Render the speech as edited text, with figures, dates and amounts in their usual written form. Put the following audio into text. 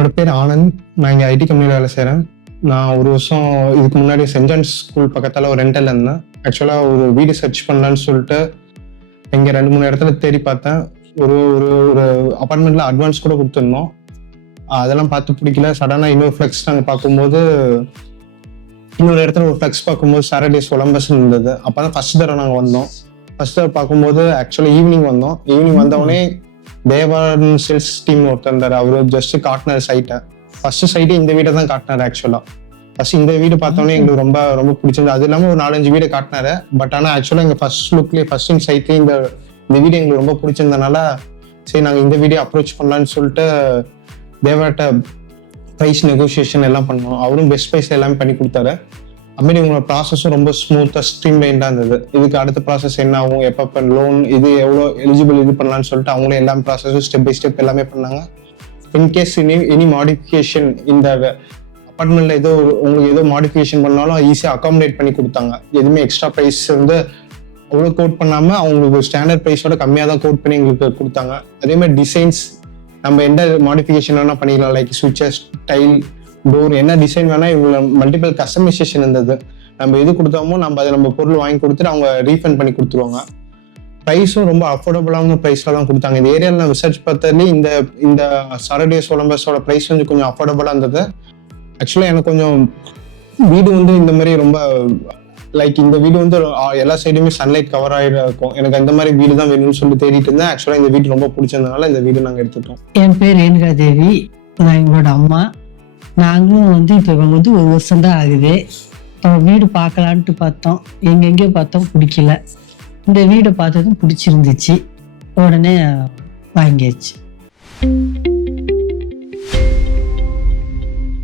என்னோட பேர் ஆனந்த். நான் இங்கே ஐடி கம்பெனியில் வேலை செய்கிறேன். நான் ஒரு வருஷம் இதுக்கு முன்னாடி சென்ட் ஜான்ஸ் ஸ்கூல் பக்கத்தில் ஒரு ரெண்டல் இருந்தேன். ஆக்சுவலாக ஒரு வீடு சர்ச் பண்ணலான்னு சொல்லிட்டு இங்கே 2-3 இடத்துல தேடி பார்த்தேன். ஒரு ஒரு ஒரு அப்பார்ட்மெண்ட்டில் அட்வான்ஸ் கூட கொடுத்துருந்தோம். அதெல்லாம் பார்த்து பிடிக்கல. சடனாக இன்னொரு ஃப்ளெக்ஸ் நாங்கள் பார்க்கும்போது, இன்னொரு இடத்துல ஒரு ஃப்ளெக்ஸ் பார்க்கும்போது சாட்டர்டேஸ் கொலம்பஸ்ன்னு இருந்தது. அப்போ தான் ஃபர்ஸ்ட் தடவை நாங்கள் வந்தோம். ஃபர்ஸ்ட் தடவை பார்க்கும்போது ஆக்சுவலாக ஈவினிங் வந்தோம். ஈவினிங் வந்தவொடனே தேவான் சேல்ஸ் டீம் ஒருத்தர் இருந்தார். அவரு ஜஸ்ட் காட்டினார் சைட்டை. ஃபர்ஸ்ட் சைட்டே இந்த வீடை தான் காட்டினாரு. ஆக்சுவலா ஃபர்ஸ்ட் இந்த வீடு பார்த்தோன்னே எங்களுக்கு ரொம்ப ரொம்ப பிடிச்சிருந்தது. அது இல்லாமல் ஒரு 4-5 வீடு காட்டினாரு. பட் ஆனால் ஆக்சுவலாக எங்கள் ஃபர்ஸ்ட் லுக்லேயே ஃபர்ஸ்ட் இன் சைட்லேயே இந்த வீடு எங்களுக்கு ரொம்ப பிடிச்சிருந்தனால சரி நாங்கள் இந்த வீடியோ அப்ரோச் பண்ணலான்னு சொல்லிட்டு தேவாட்ட ப்ரைஸ் நெகோசியேஷன் எல்லாம் பண்ணோம். அவரும் பெஸ்ட் ப்ரைஸ் எல்லாமே பண்ணி கொடுத்தாரு. அதுமாரி உங்களோட ப்ராசஸும் ரொம்ப ஸ்மூத்தாக ஸ்ட்ரீம்லைண்டாக இருந்தது. இதுக்கு அடுத்த ப்ராசஸ் என்ன ஆகும், எப்போ லோன் இது எவ்வளோ எலிஜிபிள் இது பண்ணலான்னு சொல்லிட்டு அவங்களே எல்லா ப்ராசஸும் ஸ்டெப் பை ஸ்டெப் எல்லாமே பண்ணாங்க. இன்கேஸ் எனி மாடிஃபிகேஷன் இந்த அப்பார்ட்மெண்ட்டில் ஏதோ உங்களுக்கு ஏதோ மாடிஃபிகேஷன் பண்ணாலும் ஈஸியாக அகாமடேட் பண்ணி கொடுத்தாங்க. எதுவுமே எக்ஸ்ட்ரா ப்ரைஸ் வந்து அவ்வளோ கோட் பண்ணாமல் அவங்களுக்கு ஸ்டாண்டர்ட் ப்ரைஸோட கம்மியாக தான் கோட் பண்ணி எங்களுக்கு கொடுத்தாங்க. அதேமாதிரி டிசைன்ஸ் நம்ம எந்த மாடிஃபிகேஷன் வேணால் பண்ணிக்கலாம். லைக் சுவிட்சஸ், டைல், டோர், என்ன டிசைன் வேணா இவங்க மல்டிபிள் கஸ்டமைசேஷன் இருந்தது. நம்ம எது கொடுத்தோமோ நம்ம அதை நம்ம பொருள் வாங்கி கொடுத்துட்டு அவங்க ரீஃபண்ட் பண்ணி கொடுத்துருவாங்க. ப்ரைஸும் ரொம்ப அஃபோர்டபுளான ப்ரைஸ்ல தான் கொடுத்தாங்க. இந்த ஏரியாவில் நான் ரிசர்ச் பார்த்ததுலேயே இந்த சாட்டர்டேஸ் கொலம்பஸோட ப்ரைஸ் வந்து கொஞ்சம் அஃபோர்டபுளாக இருந்தது. ஆக்சுவலாக எனக்கு கொஞ்சம் வீடு வந்து இந்த மாதிரி ரொம்ப லைக் இந்த வீடு வந்து எல்லா சைடுமே சன்லைட் கவர் ஆகிட இருக்கும். எனக்கு அந்த மாதிரி வீடு தான் வேணும்னு சொல்லி தேடிட்டு இருந்தேன். ஆக்சுவலாக இந்த வீடு ரொம்ப பிடிச்சதுனால இந்த வீடு நாங்கள் எடுத்துட்டோம். என் பேர் ரேணுகா தேவி, நான் எங்களோட அம்மா. நாங்களும் வந்து இப்போ வந்து 1 வருஷம் தான் ஆகுது. வீடு பார்க்கலான்ட்டு பார்த்தோம், எங்கெங்கேயோ பார்த்தோம், பிடிக்கல. இந்த வீடை பார்த்ததும் பிடிச்சிருந்துச்சு, உடனே வாங்கியாச்சு.